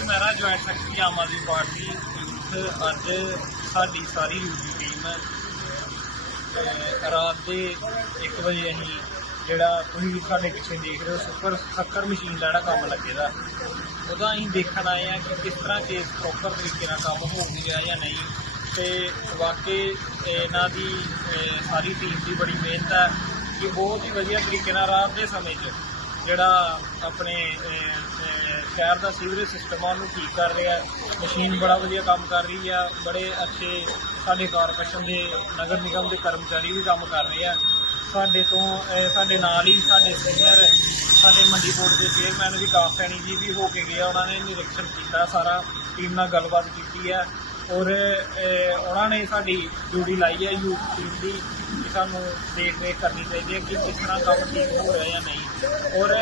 Mehra joint secretary Aam Aadmi Party youth ਅੱਜ ਸਾਡੀ ਸਾਰੀ youth ਦੀ team ਰਾਤ ਦੇ 1 ਵਜੇ ਅਸੀਂ ਜਿਹੜਾ ਤੁਸੀਂ ਵੀ ਸਾਡੇ ਪਿੱਛੇ ਦੇਖ ਰਹੇ ਹੋ ਸੁਪਰ ਸ਼ੱਕਰ ਮਸ਼ੀਨ ਦਾ ਜਿਹੜਾ ਕੰਮ ਲੱਗੇਦਾ ਉਹਦਾ ਅਸੀਂ ਦੇਖਣ ਆਏ ਆ ਕਿ ਕਿਸ ਤਰ੍ਹਾਂ ਕੇਸ ਪ੍ਰੋਪਰ ਤਰੀਕੇ ਨਾਲ ਕੰਮ ਹੋ ਵੀ ਰਿਹਾ ਜਾਂ ਨਹੀਂ। ਤੇ ਵਾਕਈ ਇਹਨਾਂ ਦੀ ਸਾਰੀ ਟੀਮ ਦੀ ਬੜੀ ਮਿਹਨਤ ਹੈ ਕਿ ਬਹੁਤ ਹੀ ਵਧੀਆ ਤਰੀਕੇ ਨਾਲ ਰਾਤ ਦੇ ਸਮੇਂ 'ਚ ਜਿਹੜਾ ਆਪਣੇ ਸ਼ਹਿਰ ਦਾ ਸੀਵਰੇਜ ਸਿਸਟਮ ਆ, ਉਹਨੂੰ ਠੀਕ ਕਰ ਰਿਹਾ। ਮਸ਼ੀਨ ਬੜਾ ਵਧੀਆ ਕੰਮ ਕਰ ਰਹੀ ਆ। ਬੜੇ ਅੱਛੇ ਸਾਡੇ ਕਾਰਪੋਰੇਸ਼ਨ ਦੇ, ਨਗਰ ਨਿਗਮ ਦੇ ਕਰਮਚਾਰੀ ਵੀ ਕੰਮ ਕਰ ਰਹੇ ਆ। ਸਾਡੇ ਤੋਂ ਸਾਡੇ ਨਾਲ ਹੀ ਸਾਡੇ ਸੀਨੀਅਰ ਸਾਡੇ ਮੰਡੀ ਬੋਰਡ ਦੇ ਚੇਅਰਮੈਨ ਵਿਕਾਸ ਸੈਣੀ ਜੀ ਵੀ ਹੋ ਕੇ ਗਏ ਉਹਨਾਂ ਨੇ ਨਿਰੀਖਣ ਕੀਤਾ, ਸਾਰਾ ਟੀਮ ਨਾਲ ਗੱਲਬਾਤ ਕੀਤੀ ਹੈ ਔਰ ਉਹਨਾਂ ਨੇ ਸਾਡੀ ਡਿਊਟੀ ਲਾਈ ਹੈ ਯੂਥ ਟੀਮ ਦੀ ਕਿ ਸਾਨੂੰ ਦੇਖ ਰੇਖ ਕਰਨੀ ਚਾਹੀਦੀ ਹੈ ਕਿ ਕਿਸ ਤਰ੍ਹਾਂ ਕੰਮ ਠੀਕ ਹੋ ਰਿਹਾ ਜਾਂ ਨਹੀਂ। ਔਰ,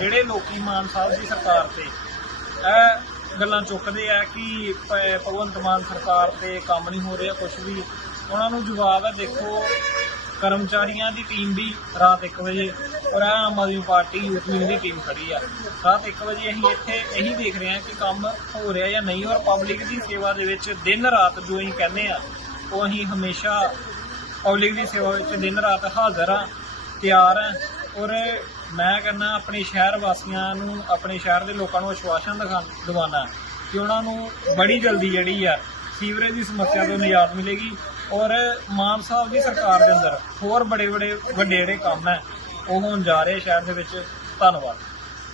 ਜਿਹੜੇ ਲੋਕੀ ਮਾਨ ਸਾਹਿਬ ਦੀ ਸਰਕਾਰ ਤੇ, ਇਹ ਗੱਲਾਂ ਚੁੱਕਦੇ ਆ ਕਿ ਭ- ਭਗਵੰਤ ਮਾਨ ਸਰਕਾਰ ਤੇ ਕੰਮ ਨਹੀਂ ਹੋ ਰਿਹਾ ਕੁਝ ਵੀ, ਉਹਨਾਂ ਨੂੰ ਜਵਾਬ ਹੈ ਦੇਖੋ ਕਰਮਚਾਰੀਆਂ ਦੀ ਟੀਮ ਵੀ ਰਾਤ 1 ਵਜੇ ਔਰ Aam Aadmi party, youth wing ਦੀ ਟੀਮ ਖੜੀ ਆ। ਰਾਤ 1 ਵਜੇ ਅਸੀਂ ਇੱਥੇ ਇਹੀ ਦੇਖ ਰਹੇ ਹਾਂ ਕਿ ਕੰਮ ਹੋ ਰਿਹਾ ਜਾਂ ਨਹੀਂ ਔਰ ਪਬਲਿਕ ਦੀ ਸੇਵਾ ਦੇ ਵਿੱਚ ਦਿਨ ਰਾਤ ਜੋ ਅਸੀਂ ਕਹਿੰਦੇ ਆ ਉਹ ਅਸੀਂ ਹਮੇਸ਼ਾ ਪਬਲਿਕ ਦੀ ਸੇਵਾ ਵਿੱਚ ਦਿਨ ਰਾਤ ਹਾਜ਼ਰ ਆ ਤਿਆਰ ਆ ਔਰ ਮੈਂ ਕਹਿੰਦਾ ਆਪਣੇ ਸ਼ਹਿਰ ਵਾਸੀਆਂ ਨੂੰ, ਆਪਣੇ ਸ਼ਹਿਰ ਦੇ ਲੋਕਾਂ ਨੂੰ ਆਸ਼ਵਾਸਨ ਦਿਖਾ ਦਿਵਾਉਣਾ ਕਿ ਉਹਨਾਂ ਨੂੰ ਬੜੀ ਜਲਦੀ ਜਿਹੜੀ ਆ ਸੀਵਰੇਜ ਦੀ ਸਮੱਸਿਆ ਤੋਂ ਨਿਜਾਤ ਮਿਲੇਗੀ। ਔਰ ਮਾਨ ਸਾਹਿਬ ਦੀ ਸਰਕਾਰ ਦੇ ਅੰਦਰ ਹੋਰ ਬੜੇ ਬੜੇ ਵੱਡੇ ਜਿਹੜੇ ਕੰਮ ਹੈ। ਉਹ ਹੋਣ ਜਾ ਰਹੇ ਸ਼ਹਿਰ ਦੇ ਵਿੱਚ। ਧੰਨਵਾਦ।